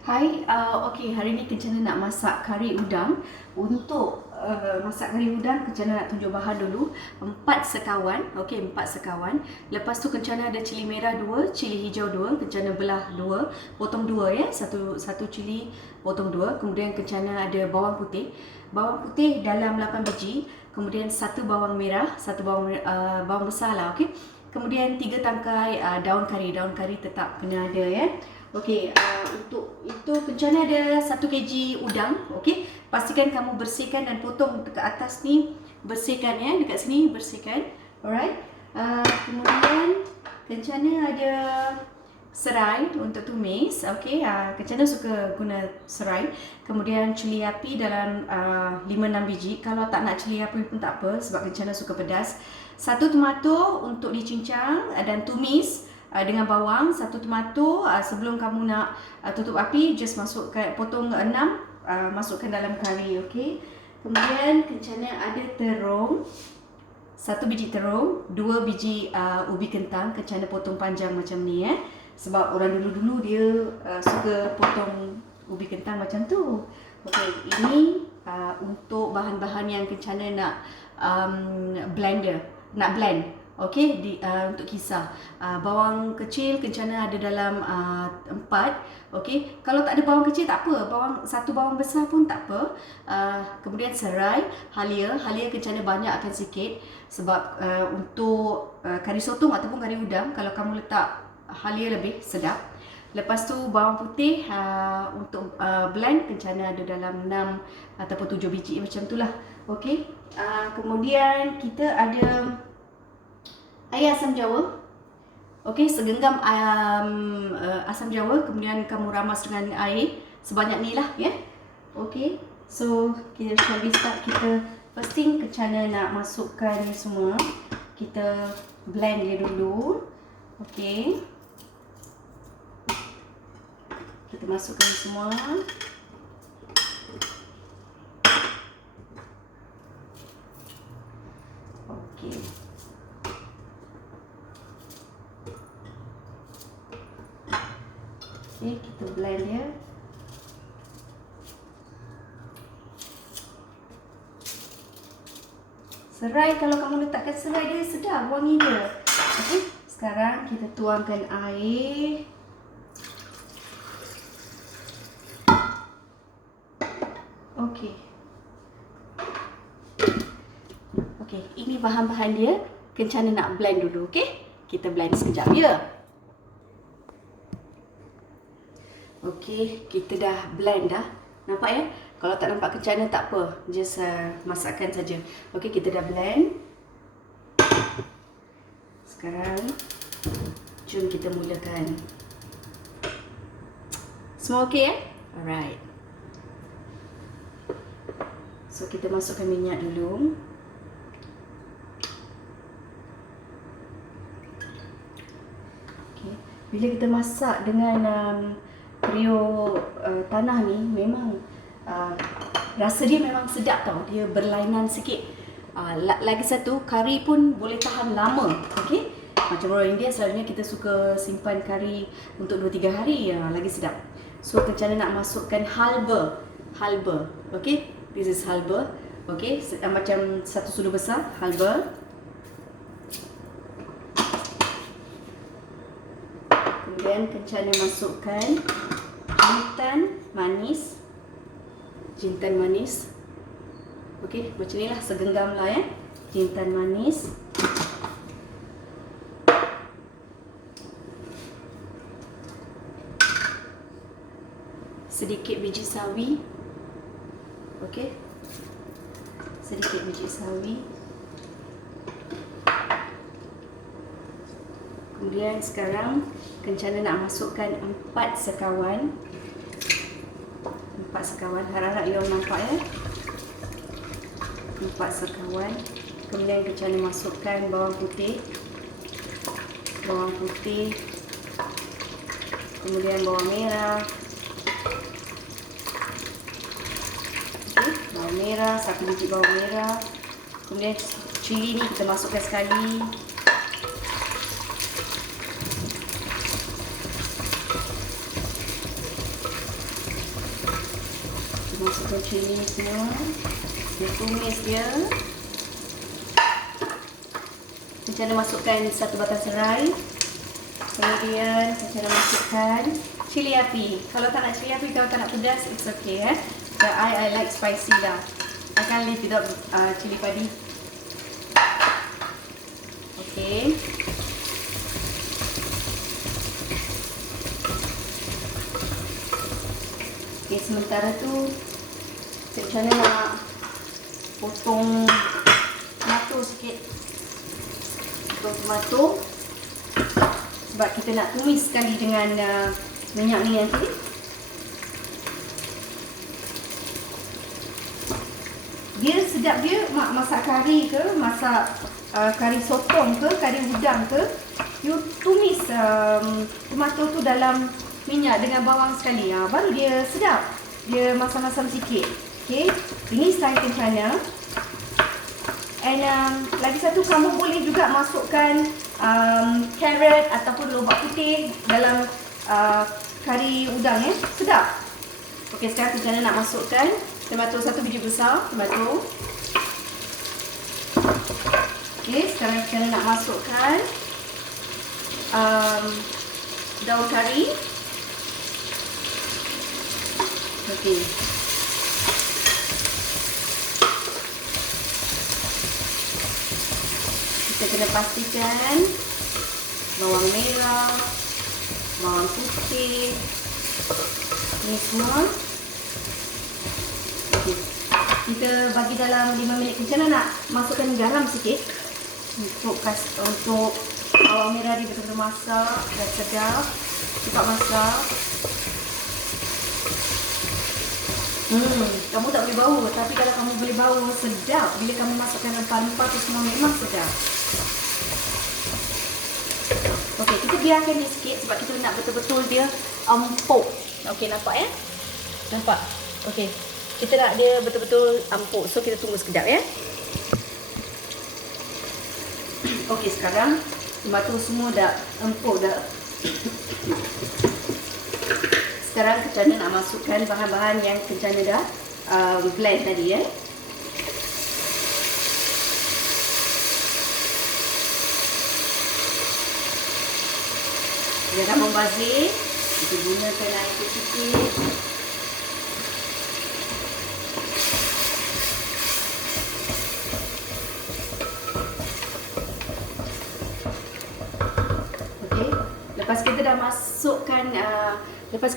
Hai, okey, hari ni Kencana nak masak kari udang. Untuk masak kari udang, Kencana nak tunjuk bahan dulu. 4 sekawan, okey, 4 sekawan. Lepas tu Kencana ada cili merah 2, cili hijau 2, Kencana belah 2, potong 2 ya. Satu cili potong 2. Kemudian Kencana ada bawang putih. Bawang putih dalam 8 biji. Kemudian satu bawang merah, satu bawang besar lah, okey. Kemudian 3 tangkai daun kari. Daun kari tetap kena ada ya. Okey, untuk itu Kencana ada 1 kg udang. Okey, pastikan kamu bersihkan dan potong dekat atas ni. Bersihkan ya, dekat sini bersihkan. Alright. Kemudian Kencana ada serai untuk tumis. Okey, Kencana suka guna serai. Kemudian cili api dalam 5-6 biji. Kalau tak nak cili api pun tak apa sebab Kencana suka pedas. 1 tomato untuk dicincang dan tumis dengan bawang. 1 tomato. Sebelum kamu nak tutup api, just masukkan, potong 6, masukkan dalam kari. Okey. Kemudian Kencana ada terung. 1 biji terung, 2 biji ubi kentang. Kencana potong panjang macam ni ya. Sebab orang dulu-dulu dia suka potong ubi kentang macam tu. Okey, ini untuk bahan-bahan yang Kencana nak blend. Okey, untuk kisar. Bawang kecil Kencana ada dalam 4. Okey, kalau tak ada bawang kecil tak apa. Satu bawang besar pun tak apa. Kemudian serai, halia. Halia Kencana banyakkan sikit sebab untuk kari sotong ataupun kari udang, kalau kamu letak halia lebih sedap. Lepas tu bawang putih untuk blend Kencana ada dalam 6 ataupun 7 biji macam itulah. Okey. Kemudian kita ada air asam jawa. Okey, segenggam asam jawa. Kemudian kamu ramas dengan air sebanyak ni lah ya. Okey. So, kita shall we start. Kita first thing Kencana nak masukkan ni semua. Kita blend dia dulu. Okey. Kita masukkan ni semua. Okey. Okay, kita blend dia. Serai, kalau kamu letakkan serai dia sedap wangi dia. Okey, sekarang kita tuangkan air. Okey. Okey, ini bahan-bahan dia. Kencana nak blend dulu, okey? Kita blend sekejap ya. Okey, kita dah blend dah. Nampak ya? Kalau tak nampak Kencana tak apa. Just masakkan saja. Okey, kita dah blend. Sekarang jom kita mulakan. Semua okey ya? Alright. So kita masukkan minyak dulu. Okey. Bila kita masak dengan periuk tanah ni, memang rasa dia memang sedap tau. Dia berlainan sikit. Lagi satu, kari pun boleh tahan lama. Okey. Macam orang India selalunya kita suka simpan kari untuk 2-3 hari, lagi sedap. So Kencana nak masukkan halba. Okey. This is halba. Okey, macam 1 sudu besar halba. Kemudian Kencana masukkan jintan manis. Okey, macam ni lah, segenggam lah ya. Jintan manis. Sedikit biji sawi. Okey. Sedikit biji sawi. Kemudian sekarang Kencana nak masukkan 4 sekawan. 4 sekawan, harap-harap you nampak ya. 4 sekawan. Kemudian Kencana masukkan bawang putih. Kemudian bawang merah. Okey, bawang merah, 1 biji bawang merah. Kemudian cili ni kita masukkan sekali. daun cili semua. Dia tumis dia. Macam mana masukkan 1 batang serai. Kemudian macam mana masukkan cili api. Kalau tak nak cili api, kalau tak nak pedas, it's okay But I like spicy lah. I can't live without cili padi. Okay. Okay, sementara tu macam mana nak potong tomato sikit. Potong tomato sebab kita nak tumis sekali dengan minyak ni nanti. Dia sedap dia masak kari ke, masak kari sotong ke, kari udang ke, you tumis tomato tu dalam minyak dengan bawang sekali. Baru dia sedap. Dia masam-masam sikit. Okay. Ini style kencana. And lagi satu, kamu boleh juga masukkan carrot ataupun lobak putih dalam kari udang sedap. Okey, sekarang kencana nak masukkan tomato 1 biji besar, tomato. Okey, sekarang kencana nak masukkan daun kari. Okey. Kita kena pastikan bawang merah, bawang putih, ini semua. Okey. Kita bagi dalam 5 minit. Macam mana nak masukkan garam sikit untuk bawang merah dia betul-betul masak dan sedap. Cepat masak. Kamu tak boleh bau, tapi kalau kamu boleh bau, sedap. Bila kamu masukkan rempah-rempah tu semua memang sedap. Okey, kita biarkan dia sikit sebab kita nak betul-betul dia empuk. Okey, nampak Nampak? Okey. Kita nak dia betul-betul empuk. So kita tunggu sekejap Okey, sekarang tomato semua dah empuk dah. Sekarang kencana nak masukkan bahan-bahan yang kencana dah blend tadi Jangan membazir. Kita gunakan air sikit. Okey, lepas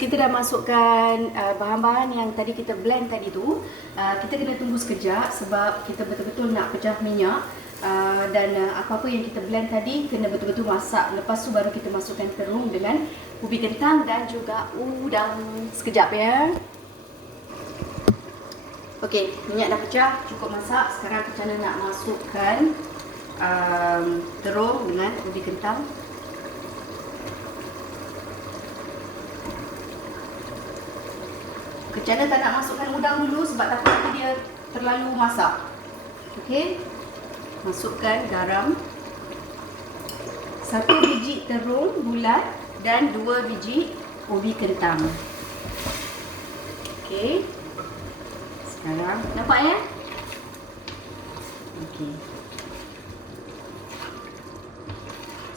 kita dah masukkan bahan-bahan yang tadi kita blend tadi tu, kita kena tunggu sekejap sebab kita betul-betul nak pecah minyak. Dan apa-apa yang kita blend tadi kena betul-betul masak. Lepas tu baru kita masukkan terung dengan ubi kentang dan juga udang. Sekejap Okey, minyak dah pecah, cukup masak. Sekarang kita nak masukkan terung dengan ubi kentang. Kencana tak nak masukkan udang dulu sebab takut nanti dia terlalu masak. Okey. Masukkan garam. 1 biji terung bulat dan 2 biji ubi kentang. Okey. Sekarang nampak Okey.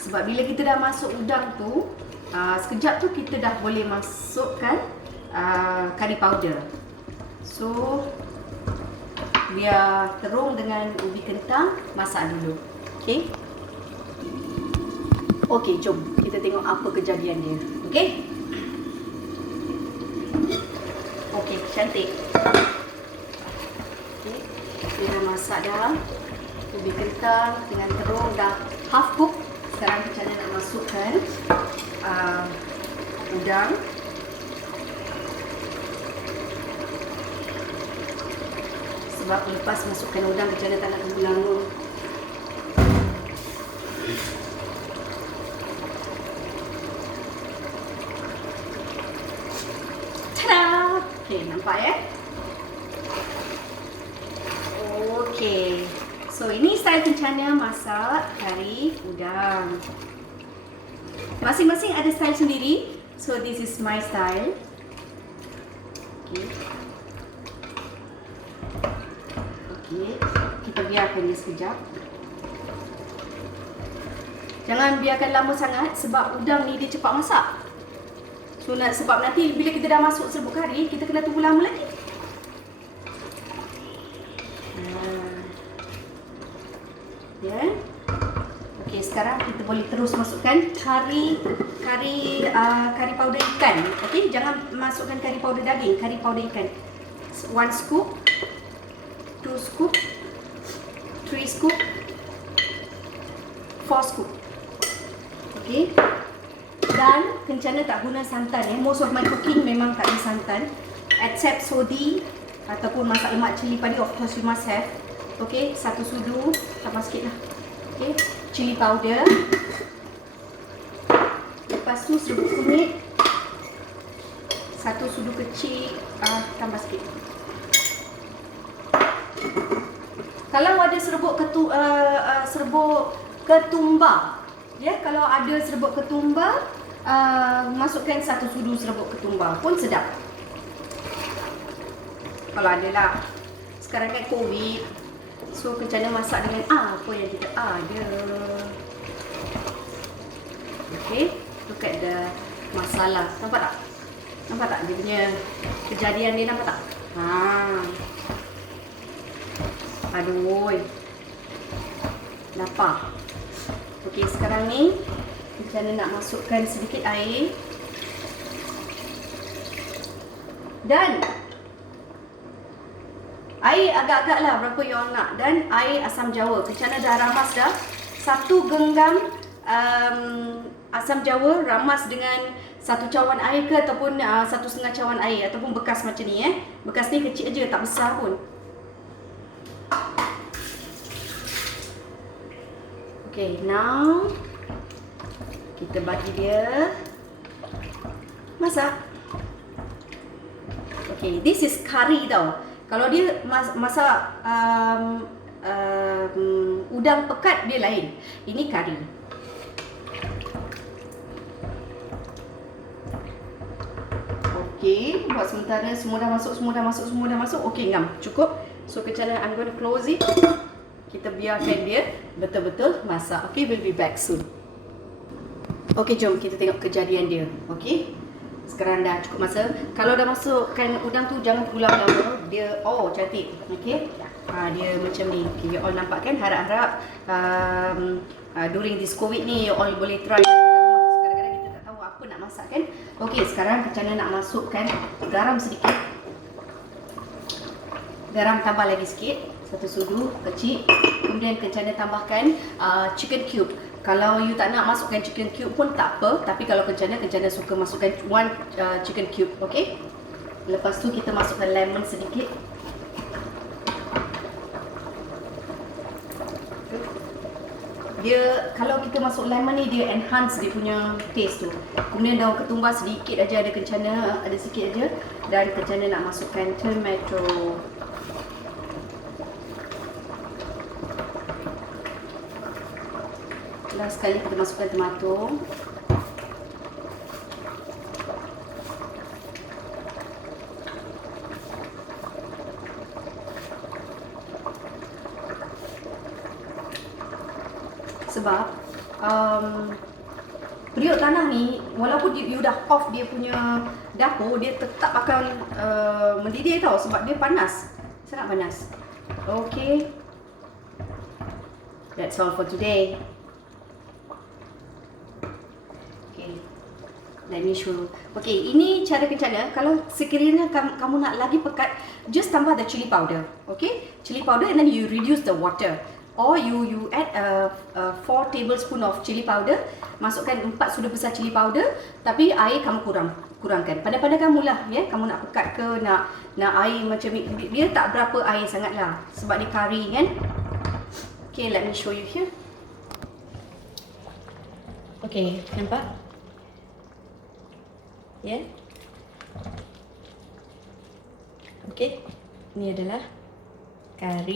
Sebab bila kita dah masuk udang tu, sekejap tu kita dah boleh masukkan curry powder. So biar terung dengan ubi kentang masak dulu. Okey. Okey, jom kita tengok apa kejadian dia. Okey. Okey, cantik. Okey, dia dah masak dah. Ubi kentang dengan terung dah half cook. Sekarang kita nak masukkan udang. Sebab lepas masukkan udang, kita tak nak tunggu lama. Tada! Okey, nampak Okey. So, ini style kencana masak kari udang. Masing-masing ada style sendiri. So, this is my style. Okey. Okey, kita biarkan dia sekejap. Jangan biarkan lama sangat sebab udang ni dia cepat masak. So sebab nanti bila kita dah masuk serbuk kari, kita kena tunggu lama lagi. Ya. Okey, sekarang kita boleh terus masukkan kari powder ikan. Okey, jangan masukkan kari powder daging, kari powder ikan. 1 scoop, 2 scoop, 3 scoop, 4 scoop. Okey. Dan kencana tak guna santan ya. Most of my cooking memang tak ada santan, except sodi ataupun masak lemak cili padi, of course you must have. Okey, 1 sudu, tambah sikit lah. Okey, cili powder. Lepas tu serbuk kunyit 1 sudu kecil, tambah sikit. Kalau ada serbuk ketumbar, ya, kalau ada serbuk ketumbar, masukkan 1 sudu serbuk ketumbar pun sedap. Kalau ada lah. Sekarang kan COVID, so kencana masak dengan apa yang kita ada. Okay, look at the masala. Nampak tak? Nampak tak dia punya kejadian dia, nampak tak? Aduh, lapar. Okey, sekarang ni kencana nak masukkan sedikit air. Dan air agak-agak lah berapa you all nak. Dan air asam jawa, kencana dah ramas dah. 1 genggam asam jawa, ramas dengan 1 cawan air ke ataupun 1,5 cawan air, ataupun bekas macam ni Bekas ni kecil aja, tak besar pun. Okay, now kita bagi dia masak. Okay, this is kari tau. Kalau dia masak udang pekat, dia lain. Ini kari. Okay, buat sementara semua dah masuk. Okay, ngam, cukup. So kencana I'm going to close it. Kita biarkan dia betul-betul masak. Okay, we'll be back soon. Okay, jom kita tengok kejadian dia. Okay, sekarang dah cukup masa. Kalau dah masukkan udang tu, jangan tunggu lama-lama. Dia, cantik. Okay, dia macam ni. Okay, you all nampak kan? Harap-harap during this COVID ni, you all boleh try. Kadang-kadang kita tak tahu apa nak masak kan. Okay, sekarang kencana nak masukkan garam sedikit. Garam tambah lagi sikit, 1 sudu kecil. Kemudian kencana tambahkan chicken cube. Kalau you tak nak masukkan chicken cube pun tak apa, tapi kalau kencana suka masukkan 1 chicken cube. Okay. Lepas tu kita masukkan lemon sedikit. Dia, kalau kita masuk lemon ni, dia enhance dia punya taste tu. Kemudian daun ketumbar sedikit aja ada, kencana ada sikit aja. Dan kencana nak masukkan tomato. Last sekali kita masukkan tomato. Sebab periuk tanah ni, walaupun you dah off dia punya dapur, dia tetap akan mendidih tau, sebab dia panas, sangat panas. Okay, that's all for today. Okay, let me show you. Okay, ini cara kencana. Kalau sekiranya kamu nak lagi pekat, just tambah the chili powder. Okay, chili powder, and then you reduce the water. Or you add 4 tablespoon of chili powder. Masukkan 4 sudu besar chili powder, tapi air kamu kurangkan. Pandai-pandai kamu lah, ya. Kamu nak pekat ke, nak air macam ni. Dia tak berapa air sangat lah, sebab dia kari kan. Okay, let me show you here. Okay, nampak? Ya. Okay, ini adalah kari